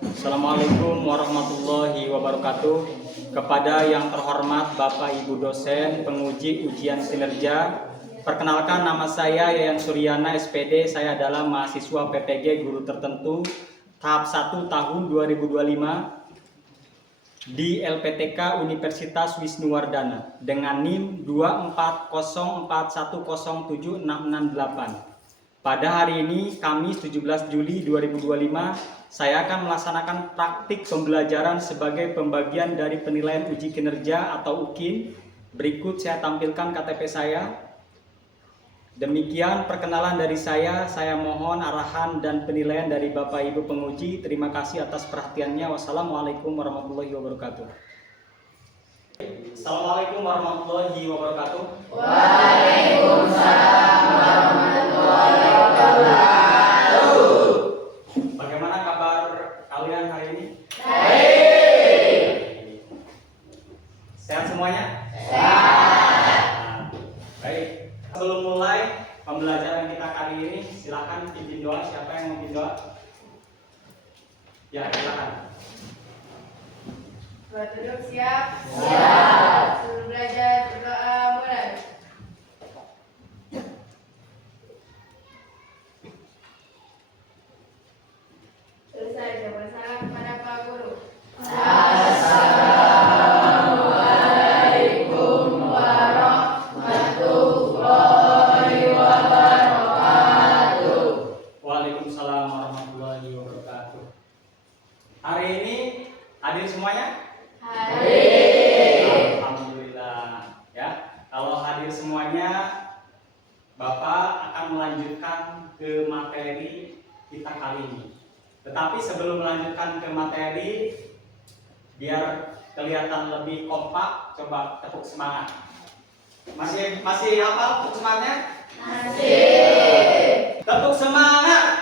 Assalamualaikum warahmatullahi wabarakatuh. Kepada yang terhormat Bapak Ibu dosen penguji ujian kinerja, perkenalkan nama saya Yayan Suryana SPD. Saya adalah mahasiswa PPG guru tertentu tahap 1 tahun 2025 di LPTK Universitas Wisnuwardana dengan NIM 24041076668. Pada hari ini, Kamis 17 Juli 2025, saya akan melaksanakan praktik pembelajaran sebagai pembagian dari penilaian uji kinerja atau UKIN. Berikut saya tampilkan KTP saya. Demikian perkenalan dari saya mohon arahan dan penilaian dari Bapak Ibu penguji. Terima kasih atas perhatiannya. Wassalamualaikum warahmatullahi wabarakatuh. Assalamualaikum warahmatullahi wabarakatuh. Waalaikumsalam warahmatullahi wabarakatuh. Bagaimana kabar kalian hari ini? Baik. Sehat semuanya? Sehat. Baik. Sebelum mulai pembelajaran kita kali ini, silakan pimpin doa. Siapa yang mau pimpin doa? Ya, silakan. Buat duduk siap? Siap. Suruh belajar berdoa mulai. Selesai, jawab salam kepada Pak Guru. Assalamualaikum warahmatullahi wabarakatuh. Waalaikumsalam warahmatullahi wabarakatuh. Hari ini hadir semuanya? Hadir. Alhamdulillah. Ya, kalau hadir semuanya, Bapak akan melanjutkan ke materi kita kali ini. Tetapi sebelum melanjutkan ke materi, biar kelihatan lebih kompak, coba tepuk semangat. Masih hafal tepuk semangatnya? Masih. Tepuk semangat.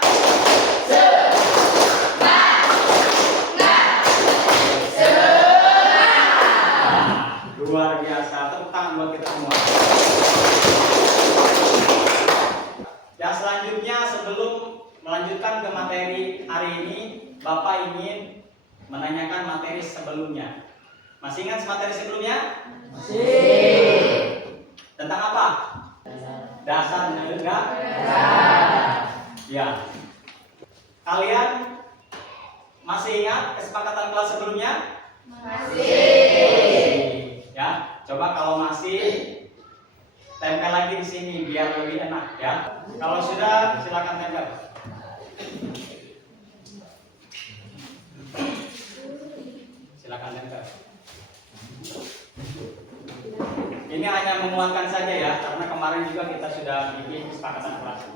Luar biasa, tepuk tangan buat kita semua. Ya, selanjutnya sebelum melanjutkan ke materi hari ini, Bapak ingin menanyakan materi sebelumnya. Masih ingat materi sebelumnya? Masih. Tentang apa? Dasar enggak? Ya. Kalian masih ingat kesepakatan kelas sebelumnya? Masih. Ya, coba kalau masih tempel lagi di sini biar lebih enak ya. Kalau sudah silakan tempel. Silakan tempel. Ini hanya menguatkan saja ya, karena kemarin juga kita sudah bikin kesepakatan kelas.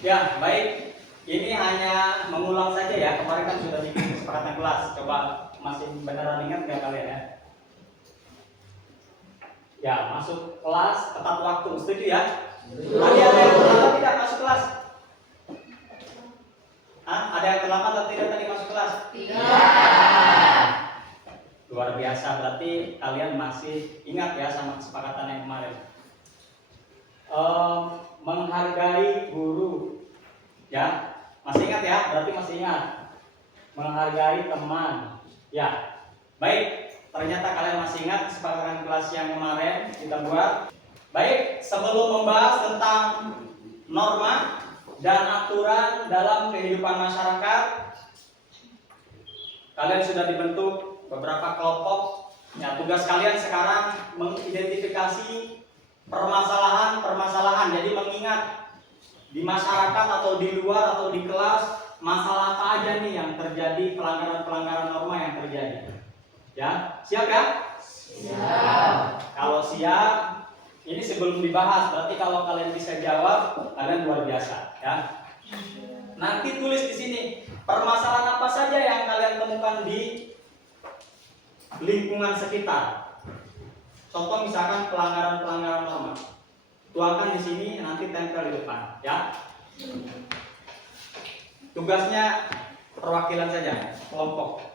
Ya, baik. Ini hanya mengulang saja ya. Kemarin kan sudah bikin kesepakatan kelas. Coba masih beneran ingat nggak kalian ya? Ya, masuk kelas tepat waktu. Setuju ya? Tadi ada yang terlambat tidak masuk kelas? Hah? Ada yang terlambat atau tidak tadi masuk kelas? Tidak. Luar biasa. Berarti kalian masih ingat ya sama kesepakatan yang kemarin. Menghargai guru, ya, masih ingat ya? Berarti masih ingat. Menghargai teman, ya. Baik, ternyata kalian masih ingat kesepakatan kelas yang kemarin kita buat. Baik, sebelum membahas tentang norma dan aturan dalam kehidupan masyarakat, kalian sudah dibentuk beberapa kelompok. Ya, tugas kalian sekarang mengidentifikasi permasalahan. Jadi mengingat di masyarakat atau di luar atau di kelas masalah apa aja nih yang terjadi, pelanggaran norma yang terjadi. Ya, siap ya? Siap. Kalau siap, ini sebelum dibahas, berarti kalau kalian bisa jawab, kalian luar biasa, ya. Nanti tulis di sini permasalahan apa saja yang kalian temukan di lingkungan sekitar. Contoh misalkan pelanggaran-pelanggaran norma. Tuangkan di sini, nanti tempel di depan, ya. Tugasnya perwakilan saja, kelompok.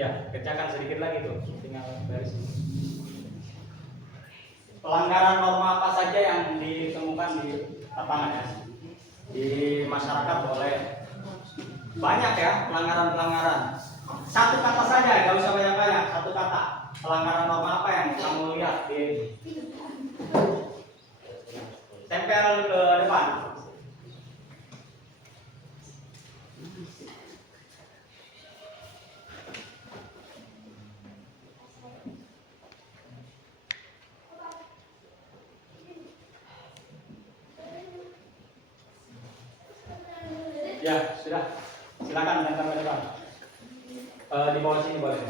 Ya, kerjakan sedikit lagi tuh, tinggal dari sini. Pelanggaran norma apa saja yang ditemukan di lapangan ya? Di masyarakat boleh banyak ya pelanggaran-pelanggaran. Satu kata saja, nggak usah banyak-banyak. Satu kata. Pelanggaran norma apa yang kamu lihat di tempel ke depan? Ya, sudah. Silakan tempel ke depan. Di bawah sini boleh.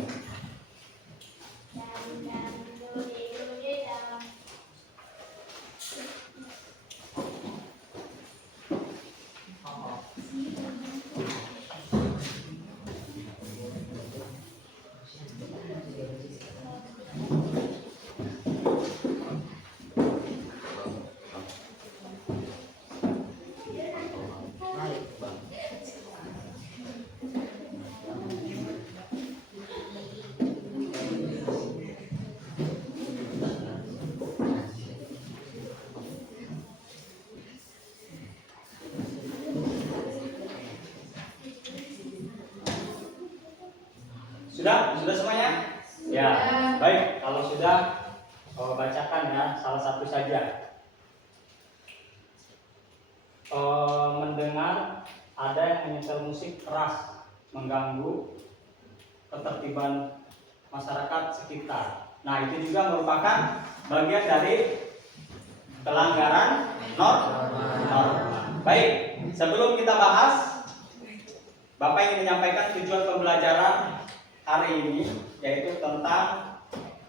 Sudah semuanya? Ya, baik. Kalau sudah, bacakan ya salah satu saja. Mendengar ada yang menyetel musik keras mengganggu ketertiban masyarakat sekitar. Nah, itu juga merupakan bagian dari pelanggaran norma. Baik, sebelum kita bahas, Bapak ingin menyampaikan tujuan pembelajaran hari ini, yaitu tentang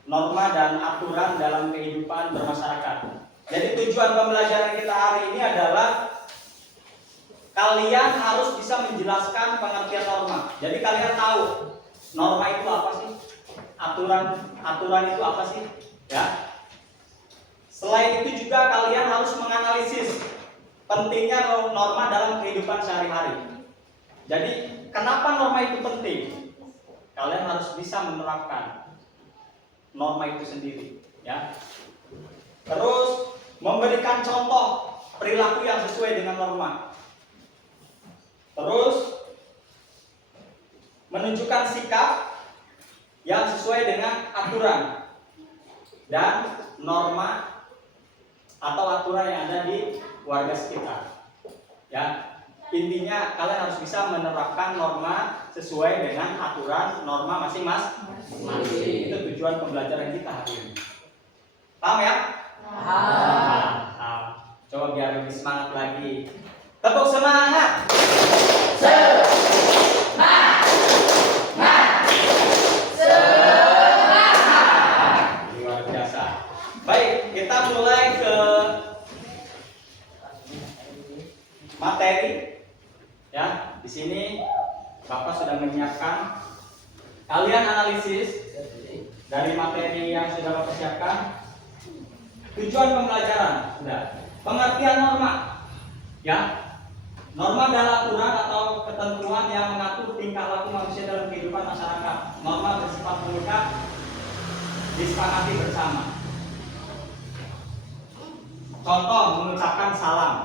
norma dan aturan dalam kehidupan bermasyarakat. Jadi tujuan pembelajaran kita hari ini adalah kalian harus bisa menjelaskan pengertian norma. Jadi kalian tahu norma itu apa sih? Aturan itu apa sih? Ya. Selain itu juga kalian harus menganalisis pentingnya norma dalam kehidupan sehari-hari. Jadi kenapa norma itu penting? Kalian harus bisa menerapkan norma itu sendiri, ya. Terus memberikan contoh perilaku yang sesuai dengan norma. Terus menunjukkan sikap yang sesuai dengan aturan dan norma atau aturan yang ada di warga sekitar. Ya. Intinya kalian harus bisa menerapkan norma sesuai dengan aturan norma masing-masing. Itu tujuan pembelajaran kita hari ini. Paham ya? Paham. Coba biar lebih semangat lagi. Tepuk semangat. Luar biasa. Baik, kita mulai ke materi. Ya, di sini Bapak sudah menyiapkan. Kalian analisis dari materi yang sudah Bapak siapkan. Tujuan pembelajaran sudah. Pengertian norma. Ya. Norma adalah aturan atau ketentuan yang mengatur tingkah laku manusia dalam kehidupan masyarakat. Norma bersifat mengikat, disepakati bersama. Contoh mengucapkan salam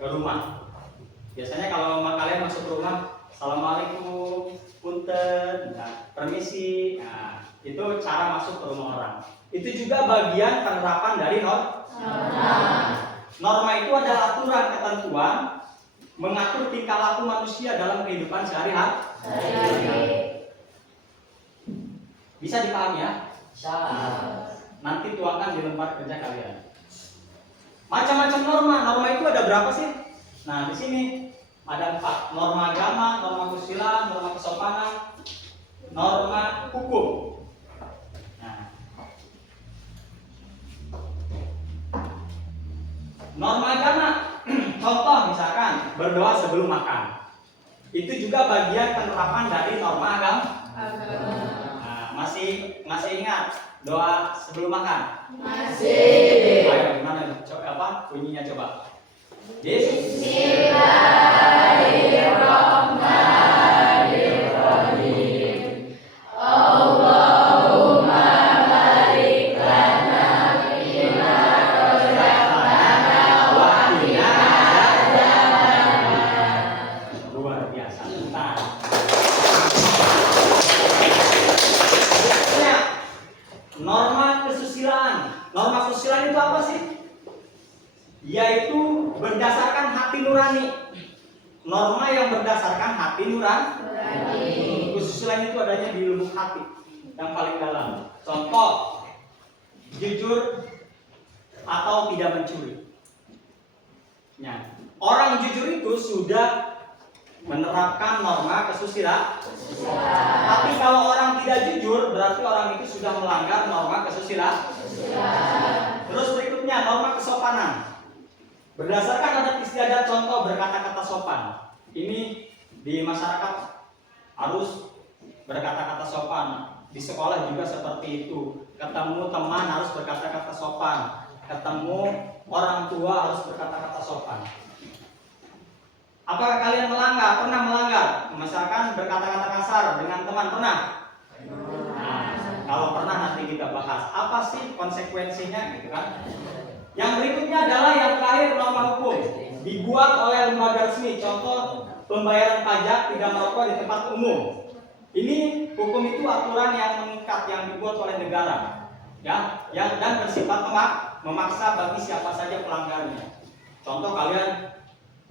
ke rumah. Biasanya kalau kalian masuk rumah, assalamualaikum, punten, nah, permisi, nah, itu cara masuk ke rumah orang. Itu juga bagian penerapan dari norma. Norma itu adalah aturan ketentuan mengatur tingkah laku manusia dalam kehidupan sehari-hari. Bisa dipahami ya? Bisa. Nanti tuangkan di lembar kerja kalian. Macam-macam norma. Norma itu ada berapa sih? Nah, di sini ada 4. Norma agama, norma kesusilaan, norma kesopanan, norma hukum. Nah, norma agama, contoh misalkan berdoa sebelum makan. Itu juga bagian penerapan dari norma agama. Nah, masih ingat doa sebelum makan? Masih. Ayo gimana? Coba bunyinya coba. Bismillahirrahmanirrahim. Allahumma barik lana fima razaqtana wa qina adzabannar. Luar biasa. Nah. Norma kesusilaan. Norma kesusilaan itu apa sih? Yaitu berdasarkan hati nurani. Norma yang berdasarkan hati nurani. Kesusilaan itu adanya di lubuk hati yang paling dalam. Contoh, jujur atau tidak mencuri. Ya. Orang jujur itu sudah menerapkan norma kesusilaan. Tapi kalau orang tidak jujur, berarti orang itu sudah melanggar norma kesusilaan. Terus berikutnya norma kesopanan. Berdasarkan adat istiadat, contoh berkata-kata sopan. Ini di masyarakat harus berkata-kata sopan. Di sekolah juga seperti itu. Ketemu teman harus berkata-kata sopan. Ketemu orang tua harus berkata-kata sopan. Apakah kalian melanggar? Pernah melanggar? Misalkan berkata-kata kasar dengan teman, pernah? Nah, kalau pernah nanti kita bahas. Apa sih konsekuensinya gitu kan? Yang berikutnya adalah yang terakhir, norma hukum. Dibuat oleh lembaga resmi, contoh pembayaran pajak tidak merokok di tempat umum. Ini hukum itu aturan yang mengikat yang dibuat oleh negara, ya, yang dan bersifat memaksa bagi siapa saja pelanggarnya. Contoh kalian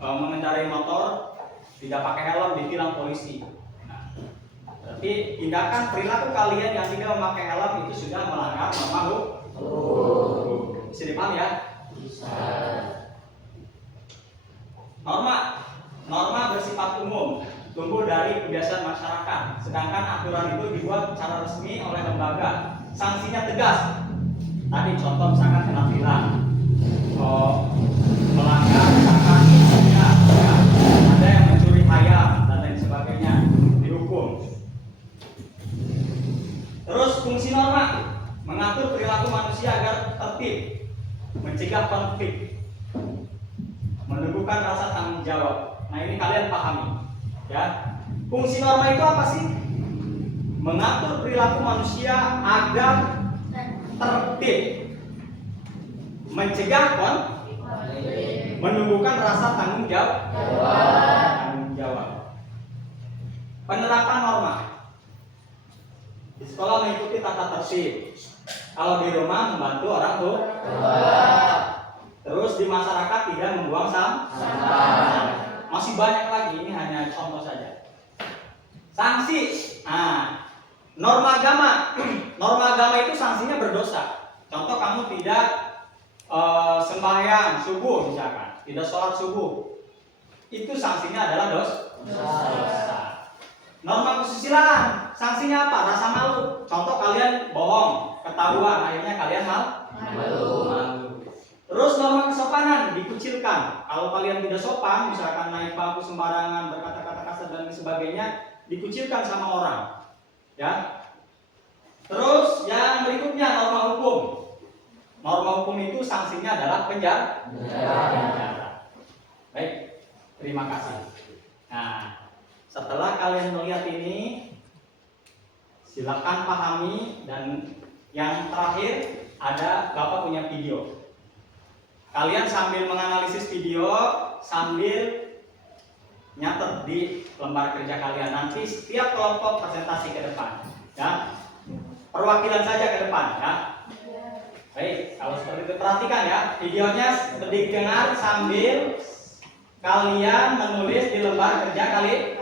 mengendarai motor tidak pakai helm ditilang polisi. Nah, berarti tindakan perilaku kalian yang tidak memakai helm itu sudah melanggar norma hukum. Bisa dipahami ya? Bisa. Norma bersifat umum, tumbuh dari kebiasaan masyarakat. Sedangkan aturan itu dibuat secara resmi oleh lembaga. Sanksinya tegas. Tadi contoh misalkan kena tilang, melanggar misalkan ya, ada yang mencuri ayam dan lain sebagainya, dihukum. Terus fungsi norma mengatur perilaku manusia agar tertib, mencegah konflik, menumbuhkan rasa tanggung jawab. Nah, ini kalian pahami, ya. Fungsi norma itu apa sih? Mengatur perilaku manusia agar tertib, mencegah konflik, menumbuhkan rasa tanggung jawab. Penerapan norma. Di sekolah mengikuti tata tertib. Kalau di rumah membantu orang tua. Terus di masyarakat tidak membuang sampah. Masih banyak lagi, ini hanya contoh saja. Sanksi. Nah, norma agama. Norma agama itu sanksinya berdosa. Contoh kamu tidak sembahyang subuh misalkan, tidak sholat subuh. Itu sanksinya adalah dosa. Norma kesusilaan, sanksinya apa? Rasa malu. Contoh kalian bohong, ketahuan, akhirnya kalian malu. Terus norma kesopanan dikucilkan. Kalau kalian tidak sopan, misalkan naik bangku sembarangan, berkata-kata kasar dan sebagainya, dikucilkan sama orang. Ya. Terus yang berikutnya norma hukum. Norma hukum itu sanksinya adalah penjara. Baik, terima kasih. Nah, setelah kalian melihat ini, silakan pahami, dan yang terakhir ada Bapak punya video. Kalian sambil menganalisis video, sambil nyatet di lembar kerja kalian. Nanti setiap kelompok presentasi ke depan, ya. Perwakilan saja ke depan, ya. Baik, kalau seperti itu perhatikan ya, videonya didengar sambil kalian menulis di lembar kerja kalian.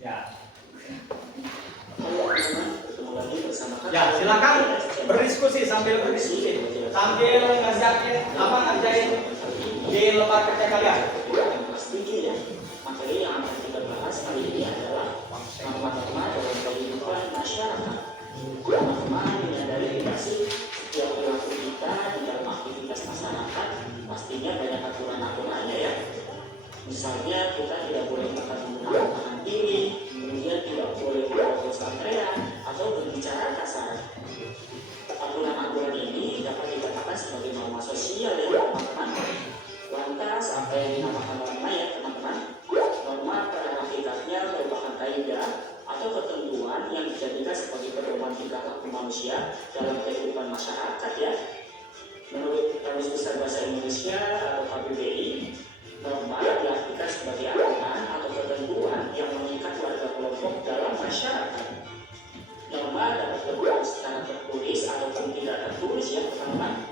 Ya. Ya, silakan berdiskusi sambil ngerjain di lembar kerja kalian. Materi yang akan kita bahas kali ini adalah norma-norma dalam kehidupan masyarakat. Norma menyadari indikasi setiap perilaku kita di dalam aktivitas masyarakat pastinya banyak aturan-aturannya ya. Misalnya kita tidak boleh makan menggunakan tangan kiri, kemudian tidak boleh berfokus teriak atau berbicara kasar. Aturan-aturan ini dapat dikatakan sebagai norma sosial ya teman-teman. Lantas apa yang dinamakan norma ya teman-teman? Norma pada hakikatnya merupakan kaidah atau ketentuan yang dijadikan sebagai pedoman tingkah laku manusia dalam kehidupan masyarakat ya. Menurut Kamus Besar Bahasa Indonesia atau KBBI, norma diartikan sebagai aturan atau ketentuan yang mengikat warga kelompok dalam masyarakat. Norma dapat berbentuk secara tertulis ataupun tidak tertulis ya teman-teman.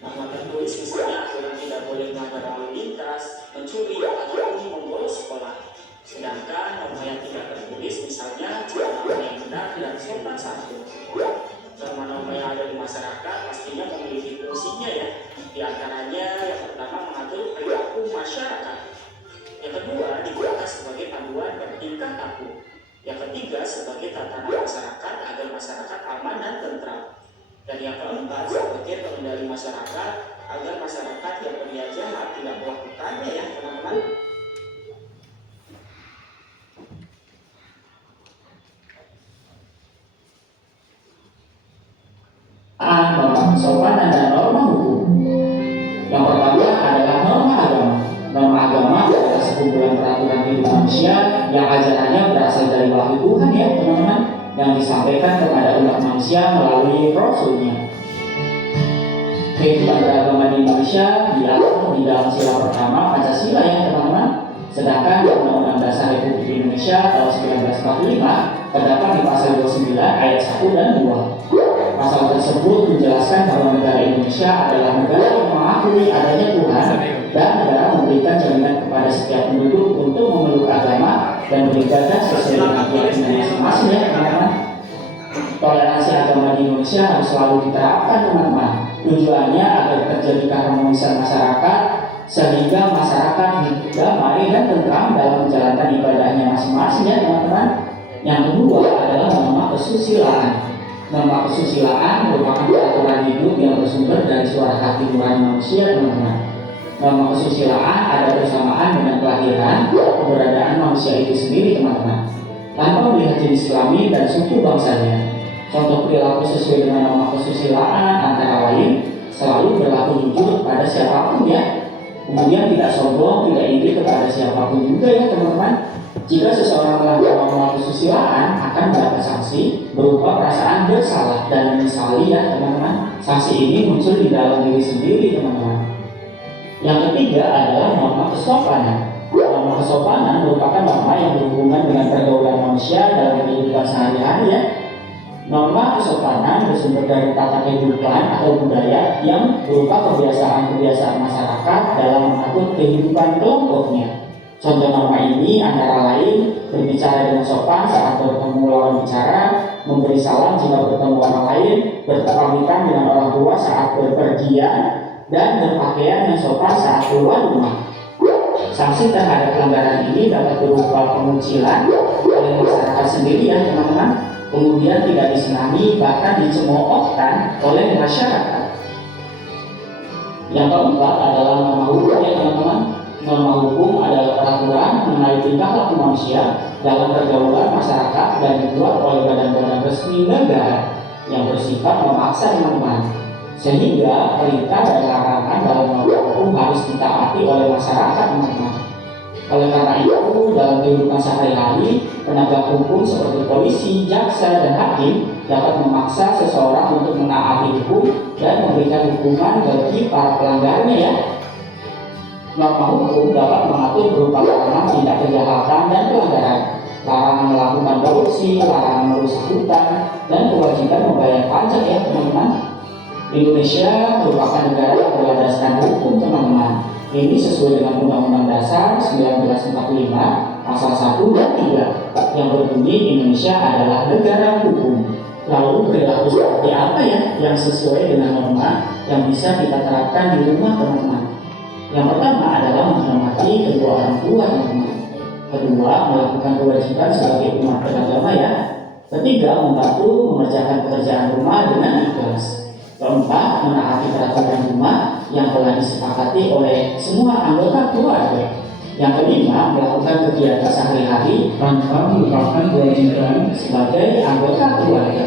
Norma tertulis misalnya aturan tidak boleh melanggar lalu lintas, mencuri ataupun membolos sekolah. Sedangkan norma yang tidak tertulis misalnya cara yang benar dan sopan santun. Norma-norma yang ada di masyarakat pastinya memiliki fungsinya ya. Di antaranya yang pertama mengatur perilaku masyarakat. Yang kedua digunakan sebagai panduan bertingkah laku. Yang ketiga sebagai tatanan masyarakat agar masyarakat aman dan tentram. Dan yang keempat sebagai pengendali masyarakat agar masyarakat yang berniat jahat tidak melakukannya ya teman-teman. Norma kesopanan dan norma hukum. Yang pertama adalah norma agama. Norma agama adalah sekumpulan peraturan hidup manusia yang ajarannya berasal dari wahyu Tuhan ya teman-teman, yang disampaikan kepada umat manusia melalui Rasulnya. Kehidupan beragama di Indonesia diatur di dalam sila pertama Pancasila ya teman-teman. Sedangkan Undang-Undang Dasar Republik Indonesia tahun 1945 terdapat di pasal 29 ayat 1 dan 2. Pasal tersebut menjelaskan bahwa negara Indonesia adalah negara yang mengakui adanya Tuhan dan negara memberikan jaminan kepada setiap penduduk untuk memeluk agama dan beribadah sesuai dengan keyakinan masing-masing ya teman-teman. Toleransi agama di Indonesia harus selalu diterapkan teman-teman. Tujuannya agar terjadi keharmonisan masyarakat sehingga masyarakat hidup damai dan tentram dalam menjalankan ibadahnya masing-masing ya teman-teman. Yang kedua adalah norma kesusilaan. Norma kesusilaan merupakan peraturan hidup yang bersumber dari suara hati nurani manusia teman-teman. Norma kesusilaan ada bersamaan dengan kelahiran dan keberadaan manusia itu sendiri teman-teman, tanpa melihat jenis kelamin dan suku bangsanya. Contoh perilaku sesuai dengan norma kesusilaan antara lain selalu berlaku jujur pada siapapun ya. Kemudian tidak sombong, tidak iri kepada siapapun juga ya teman-teman. Jika seseorang melanggar norma kesusilaan akan mendapat sanksi berupa perasaan bersalah dan menyesali ya teman-teman. Sanksi ini muncul di dalam diri sendiri teman-teman. Yang ketiga adalah norma kesopanan. Norma kesopanan merupakan norma yang berhubungan dengan pergaulan manusia dalam kehidupan sehari-hari ya. Norma kesopanan bersumber dari tata kehidupan atau budaya yang berupa kebiasaan-kebiasaan masyarakat dalam mengatur kehidupan kelompoknya. Contoh norma ini antara lain berbicara dengan sopan saat bertemu lawan bicara, memberi salam jika bertemu orang lain, berpamitan dengan orang tua saat berpergian, dan berpakaian yang sopan saat keluar rumah. Sanksi terhadap pelanggaran ini dapat berupa pengucilan oleh masyarakat sendiri ya teman-teman. Kemudian tidak disenangi bahkan dicemoohkan oleh masyarakat. Yang keempat adalah norma hukum ya teman-teman. Norma hukum adalah peraturan mengenai tingkah laku manusia dalam pergaulan masyarakat dan dibuat oleh badan-badan resmi negara yang bersifat memaksa teman-teman, sehingga perintah dan larangan dalam norma hukum harus ditaati oleh masyarakat teman-teman. Oleh karena itu, dalam kehidupan sehari-hari, penegak hukum seperti polisi, jaksa, dan hakim dapat memaksa seseorang untuk menaati hukum dan memberikan hukuman bagi para pelanggarnya ya. Norma hukum dapat mengatur berupa larangan tindak kejahatan dan pelanggaran, larangan melakukan korupsi, larangan merusak hutan, dan kewajiban membayar pajak ya teman-teman. Indonesia merupakan negara yang berlandaskan hukum teman-teman. Ini sesuai dengan Undang-Undang Dasar 1945 pasal 1 dan 3 yang berbunyi Indonesia adalah negara hukum. Lalu perilaku seperti apa ya yang sesuai dengan norma yang bisa kita terapkan di rumah teman-teman? Yang pertama adalah menghormati kedua orang tua teman-teman. Kedua, melakukan kewajiban sebagai umat beragama ya. Ketiga, membantu mengerjakan pekerjaan rumah dengan ikhlas. Keempat, menaati peraturan rumah yang telah disepakati oleh semua anggota keluarga. Yang kelima, melakukan kegiatan sehari-hari tanpa melupakan kewajiban sebagai anggota keluarga.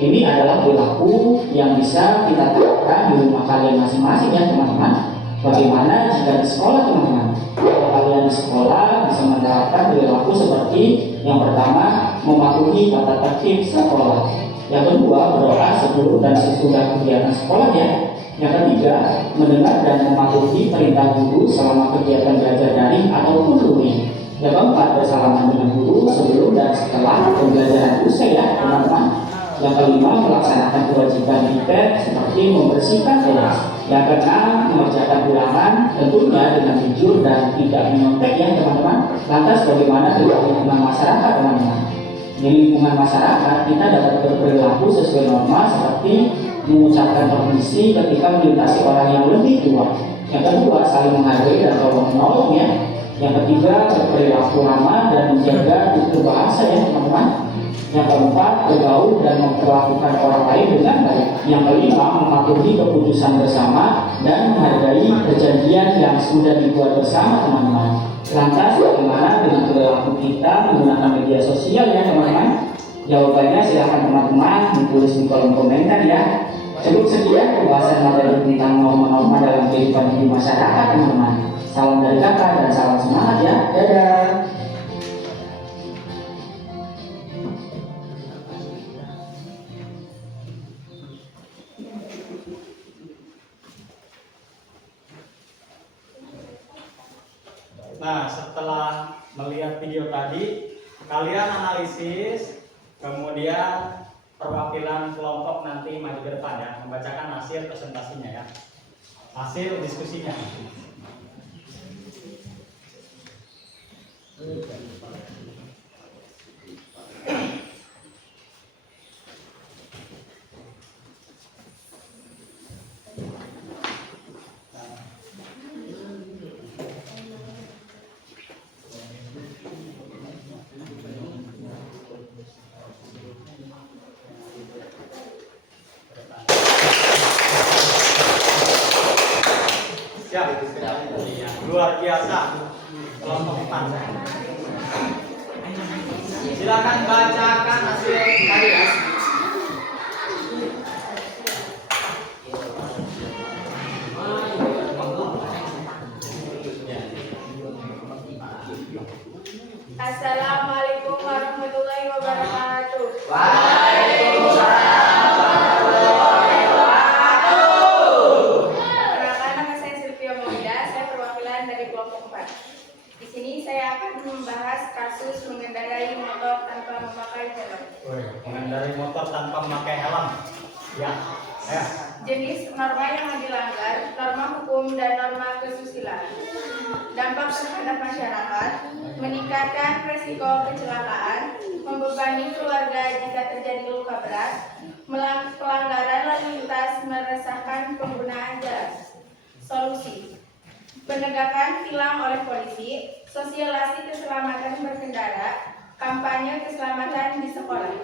Ini adalah perilaku yang bisa kita terapkan di rumah kalian masing-masing ya teman-teman. Bagaimana jika di sekolah teman-teman? Kalau kalian di sekolah bisa menerapkan perilaku seperti yang pertama, mematuhi tata tertib sekolah. Yang kedua, berdoa sebelum dan sesudah kegiatan sekolah ya. Yang ketiga, mendengar dan mematuhi perintah guru selama kegiatan belajar daring ataupun luring. Yang keempat, bersalaman dengan guru sebelum dan setelah pembelajaran usai ya teman-teman. Yang kelima, melaksanakan kewajiban tiket seperti membersihkan kelas. Yang keenam, mengerjakan ulangan tentunya dengan jujur dan tidak menyontek ya teman-teman. Lantas bagaimana dengan lingkungan masyarakat teman-teman? Di lingkungan masyarakat kita dapat berperilaku sesuai norma seperti mengucapkan permisi ketika melintasi orang yang lebih tua. Yang kedua, saling menghargai dan tolong menolong ya. Yang ketiga, berperilaku ramah dan menjaga tutur bahasa ya teman-teman. Yang keempat, bergaul dan memperlakukan orang lain dengan baik. Yang kelima, mematuhi keputusan bersama dan menghargai perjanjian yang sudah dibuat bersama teman-teman. Lantas bagaimana dengan perilaku kita menggunakan media sosial ya teman-teman? Jawabannya silahkan teman-teman ditulis di kolom komentar ya. Cukup sekian pembahasan materi tentang norma-norma dalam kehidupan di masyarakat teman-teman. Salam dari kakak dan salam semangat ya. Dadah. Nah, setelah melihat video tadi, kalian analisis, kemudian perwakilan kelompok nanti maju ke depan ya, membacakan hasil presentasinya ya, hasil diskusinya. Siap, luar biasa kelompok 4. Silakan bacakan hasil tadi ya. Assalamualaikum warahmatullahi wabarakatuh. Di sini saya akan membahas kasus mengendarai motor tanpa memakai helm. Mengendarai motor tanpa memakai helm. Ya. Jenis norma yang dilanggar, norma hukum dan norma kesusilaan. Dampak terhadap masyarakat, meningkatkan resiko kecelakaan, membebani keluarga jika terjadi luka berat, pelanggaran lalu lintas meresahkan penggunaan jalan. Solusi: penegakan tilang oleh polisi, sosialisasi keselamatan berkendara, kampanye keselamatan di sekolah.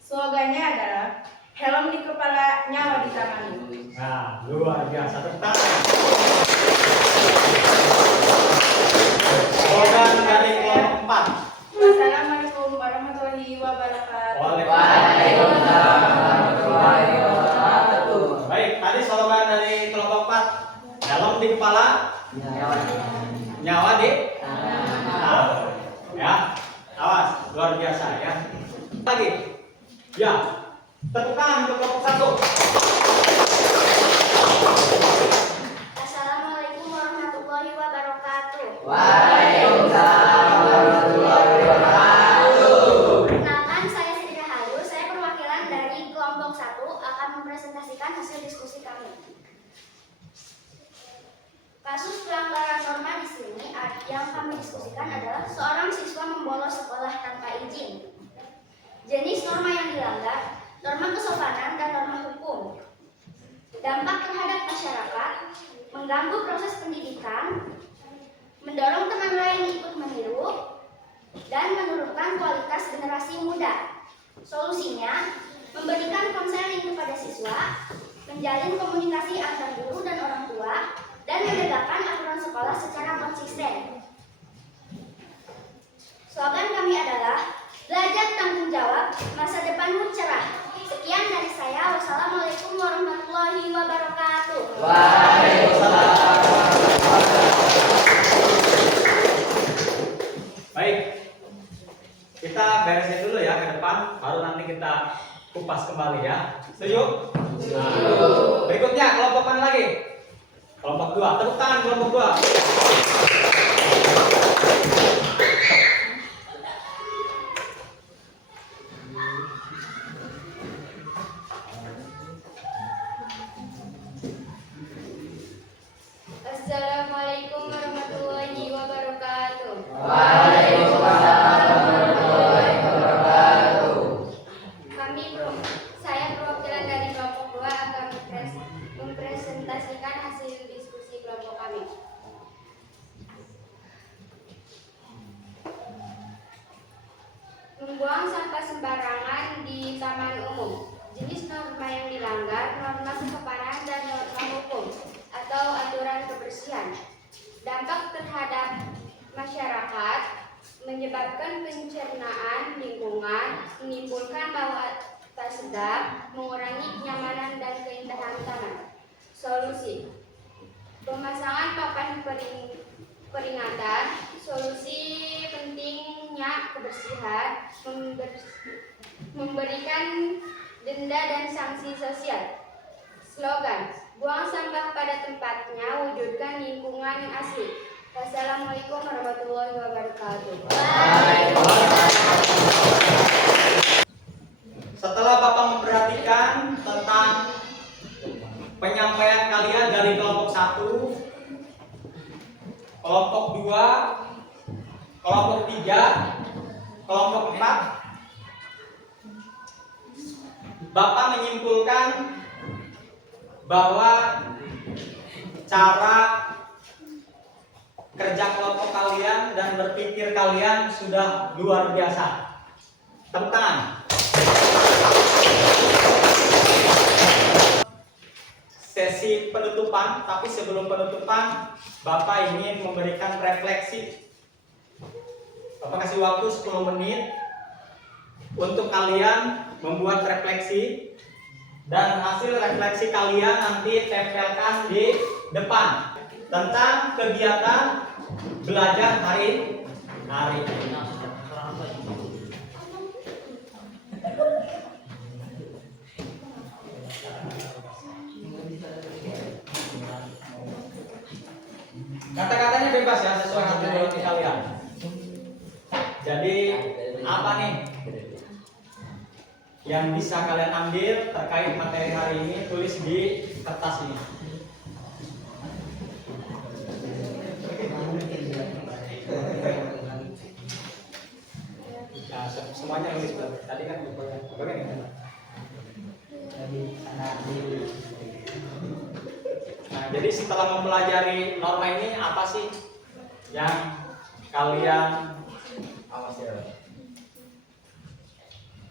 Slogannya adalah helm di kepala, nyawa di tangan. Nah, luar biasa. Tepuk tangan. Slogan dari kelompok 4. Wassalamualaikum warahmatullahi wabarakatuh. Waalaikumsalam warahmatullahi wabarakatuh. Baik, tadi slogan dari kelompok 4. Helm di kepala, nyawa di tangan. Ya, awas, luar biasa ya. Lagi, ya, tepuk tangan untuk kelompok 1. yang kami diskusikan adalah seorang siswa membolos sekolah tanpa izin. Jenis norma yang dilanggar, norma kesopanan dan norma hukum. Dampak terhadap masyarakat, mengganggu proses pendidikan, mendorong teman lain ikut meniru, dan menurunkan kualitas generasi muda. Solusinya, memberikan konseling kepada siswa, menjalin komunikasi antar guru dan orang tua, dan menegakkan aturan sekolah secara konsisten. Slogan kami adalah, belajar tanggung jawab, masa depanmu cerah. Sekian dari saya. Wassalamualaikum warahmatullahi wabarakatuh. Baik, kita beresin dulu ya ke depan, baru nanti kita kupas kembali ya. Setuju? Berikutnya kelompok mana lagi? Kelompok 2. Tepuk tangan kelompok 2. Assalamualaikum warahmatullahi wabarakatuh. Saya perwakilan dari kelompok 2 akan mempresentasikan hasil diskusi kelompok kami. Membuang sampah sembarangan di taman umum. Jenis norma yang dilanggar, norma kesopanan dan norma hukum atau aturan kebersihan. Dampak terhadap masyarakat, menyebabkan pencernaan lingkungan, menimbulkan bau tak sedap, mengurangi kenyamanan dan keindahan taman. Solusi: pemasangan papan peringatan. Solusi pentingnya kebersihan, memberikan denda dan sanksi sosial. Slogan: buang sampah pada tempatnya, wujudkan lingkungan asli. Wassalamualaikum warahmatullahi wabarakatuh. Setelah Bapak memperhatikan tentang penyampaian kalian dari kelompok 1, kelompok 2, kelompok 3, kelompok 4, Bapak menyimpulkan bahwa cara kerja kelompok kalian dan berpikir kalian sudah luar biasa. Tepuk tangan. Sesi penutupan, tapi sebelum penutupan Bapak ingin memberikan refleksi. Bapak kasih waktu 10 menit untuk kalian membuat refleksi, dan hasil refleksi kalian nanti tempelkan di depan tentang kegiatan belajar hari ini. Kata-katanya bebas ya, sesuai hati nurani kalian. Jadi apa nih yang bisa kalian ambil terkait materi hari ini? Tulis di kertas ini. Nah, semuanya nulis tadi kan bagaimana? Nah, jadi setelah mempelajari norma ini, apa sih yang kalian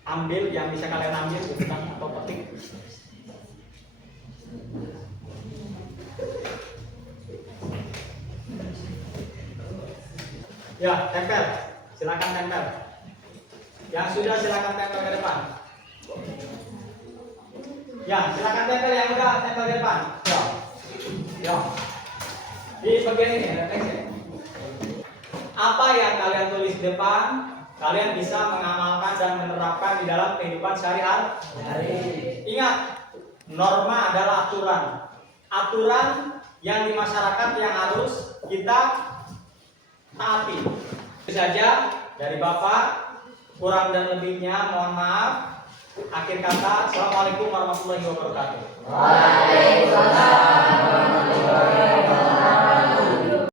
ambil, yang bisa kalian ambil tentang atau petik? Ya, tempel. Silakan tempel. Yang sudah silakan tempel ke depan. Ya, silakan tempel yang udah tempel ke depan. Ya. Di bagian ini refleksi. Apa yang kalian tulis di depan, kalian bisa mengamalkan dan menerapkan di dalam kehidupan sehari-hari. Ingat, norma adalah aturan. Aturan yang di masyarakat yang harus kita taati. Itu saja dari Bapak. Kurang dan lebihnya mohon maaf. Akhir kata, assalamualaikum warahmatullahi wabarakatuh.